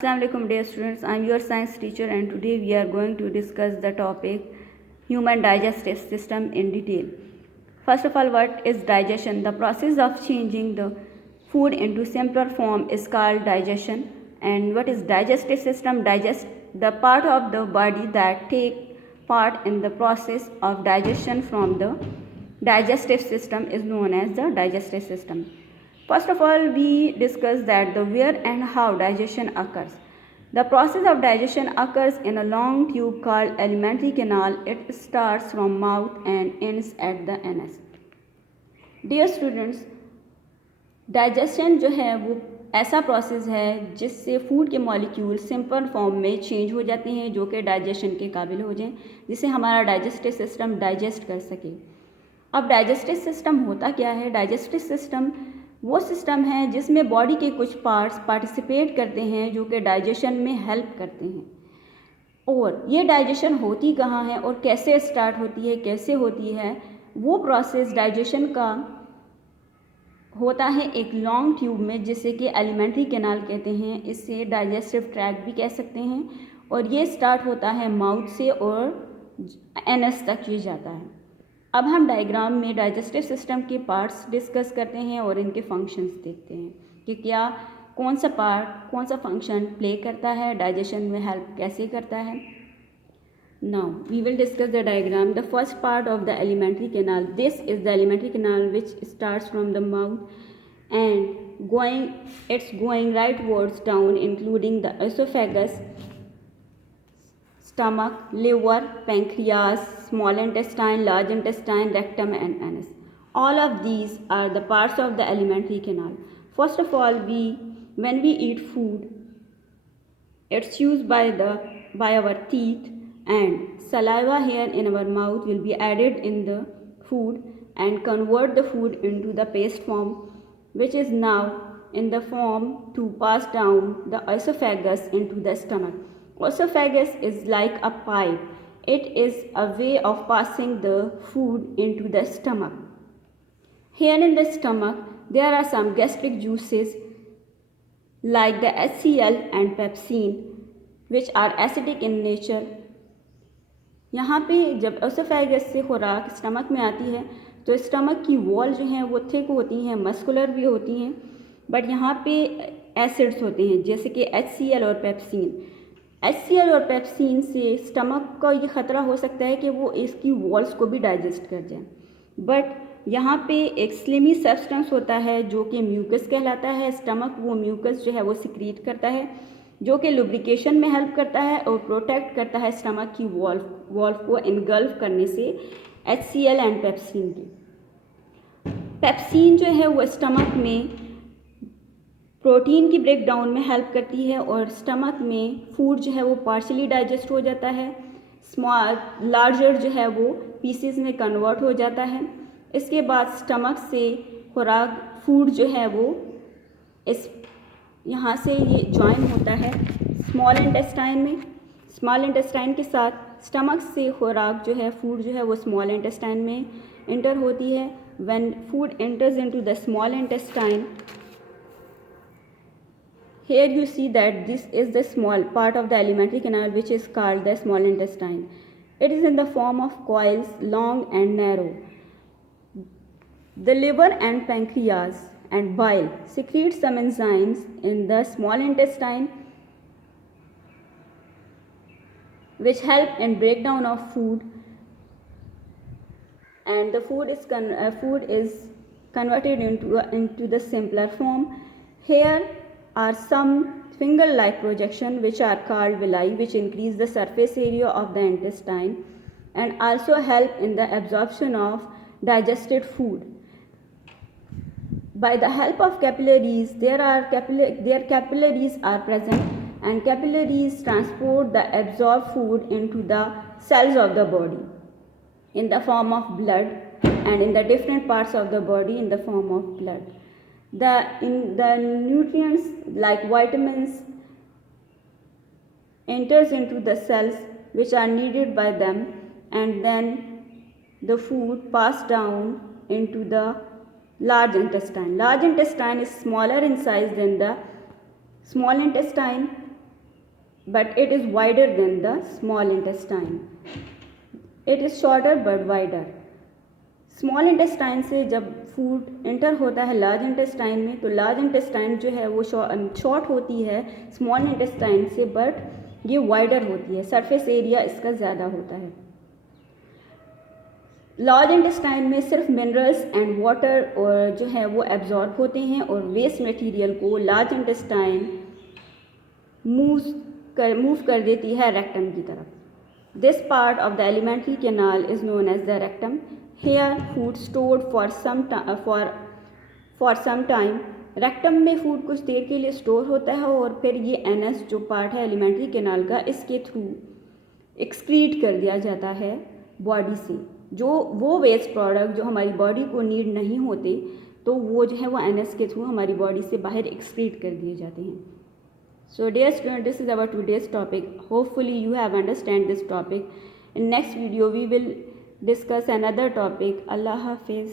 Assalamualaikum dear students, I am your science teacher and today we are going to discuss the topic human digestive system in detail. First of all, what is digestion? The process of changing the food into simpler form is called digestion. And what is digestive system? The part of the body that take part in the process of digestion from the digestive system is known as the digestive system. First of all, we discuss that the where and how digestion occurs. The process of digestion occurs in a long tube called alimentary canal. It starts from mouth and ends at the anus. Dear students, digestion जो है वो ऐसा process है जिससे food के molecule simple form में change हो जाते हैं जो कि डाइजेशन के काबिल हो जाएं, जिससे हमारा डाइजेस्टिव सिस्टम डाइजेस्ट कर सके। अब डाइजेस्टिव सिस्टम होता क्या है? डाइजेस्टिव सिस्टम वो सिस्टम है जिसमें बॉडी के कुछ पार्ट्स पार्टिसिपेट करते हैं जो कि डाइजेशन में हेल्प करते हैं। और ये डाइजेशन होती कहाँ है और कैसे स्टार्ट होती है, कैसे होती है? वो प्रोसेस डाइजेशन का होता है एक लॉन्ग ट्यूब में जिसे कि एलिमेंट्री कैनाल कहते हैं, इससे डाइजेस्टिव ट्रैक्ट भी कह सकते हैं। और ये स्टार्ट होता है माउथ से और एनस तक ये जाता है। अब हम डायग्राम में डाइजेस्टिव सिस्टम के पार्ट्स डिस्कस करते हैं और इनके फंक्शंस देखते हैं कि क्या कौन सा पार्ट कौन सा फंक्शन प्ले करता है, डाइजेशन में हेल्प कैसे करता है। Now we will discuss the diagram. The first part of the alimentary canal, this is the alimentary canal which starts from the mouth and going rightwards down including the oesophagus, stomach, liver, pancreas, small intestine, large intestine, rectum and anus. All of these are the parts of the alimentary canal. First of all, when we eat food, it's used by our teeth, and saliva here in our mouth will be added in the food and convert the food into the paste form, which is now in the form to pass down the esophagus into the stomach. Esophagus is like a pipe. It is a way of passing the food into the stomach. Here in the stomach, there are some gastric juices like the HCl and pepsin, which are acidic in nature. यहाँ पे जब oesophagus से खुराक stomach में आती है तो stomach की वॉल जो हैं वो थिक होती हैं, मस्कुलर भी होती हैं, बट यहाँ पे एसिड्स होते हैं जैसे कि HCl और पेप्सिन। HCl और पेप्सिन से स्टमक का ये ख़तरा हो सकता है कि वो इसकी वॉल्स को भी डाइजेस्ट कर जाए, बट यहाँ पे एक स्लिमी सब्सटेंस होता है जो कि म्यूकस कहलाता है। स्टमक वो म्यूकस जो है वो सिक्रीट करता है जो कि लुब्रिकेशन में हेल्प करता है और प्रोटेक्ट करता है स्टमक की वॉल्व को इनगल्फ करने से HCl एंड पेप्सिन की। पेप्सिन जो है वो स्टमक में प्रोटीन की ब्रेक डाउन में हेल्प करती है और स्टमक में फूड जो है वो पार्शली डाइजेस्ट हो जाता है, लार्जर जो है वो पीसेस में कन्वर्ट हो जाता है। इसके बाद स्टमक से खुराक फूड जो है वो इस यहाँ से ये ज्वाइन होता है स्मॉल इंटेस्टाइन में। स्मॉल इंटेस्टाइन के साथ स्टमक से खुराक जो है फूड जो है वो स्मॉल इंटेस्टाइन में इंटर होती है। When food enters into the small intestine, here you see that this is the small part of the alimentary canal which is called the small intestine. It is in the form of coils, long and narrow. The liver and pancreas and bile secrete some enzymes in the small intestine which help in breakdown of food, and the food is converted into the simpler form. Here are some finger-like projection which are called villi, which increase the surface area of the intestine and also help in the absorption of digested food. By the help of capillaries, their capillaries are present, and capillaries transport the absorbed food into the cells of the body in the form of blood and in the different parts of the body in the form of blood. The nutrients like vitamins enters into the cells which are needed by them, and then the food passed down into the large intestine. Large intestine is smaller in size than the small intestine, but it is wider than the small intestine. It is shorter but wider. Small intestine से जब food inter होता है large intestine में, तो large intestine जो है वो short होती है स्मॉल इंटेस्टाइन से, बट ये वाइडर होती है, सरफेस एरिया इसका ज़्यादा होता है। लार्ज इंटेस्टाइन में सिर्फ मिनरल्स एंड वाटर और जो है वो एब्जॉर्ब होते हैं, और वेस्ट मटेरियल को लार्ज इंटेस्टाइन मूव कर देती है रेक्टम की तरफ। This part of the alimentary canal is known as the rectum. Here food stored for some time. Rectum में फूड कुछ देर के लिए स्टोर होता है, और फिर ये एनस जो पार्ट है एलिमेंट्री कैनाल का, इसके थ्रू एक्सक्रीट कर दिया जाता है बॉडी से। जो वो वेस्ट प्रोडक्ट जो हमारी बॉडी को नीड नहीं होते, तो वो जो है वो एनस के थ्रू हमारी बॉडी से बाहर एक्सक्रीट कर दिए जाते हैं। So dear student, this is our today's topic. Hopefully you have understand this topic. In next video we will discuss another topic. Allah Hafiz.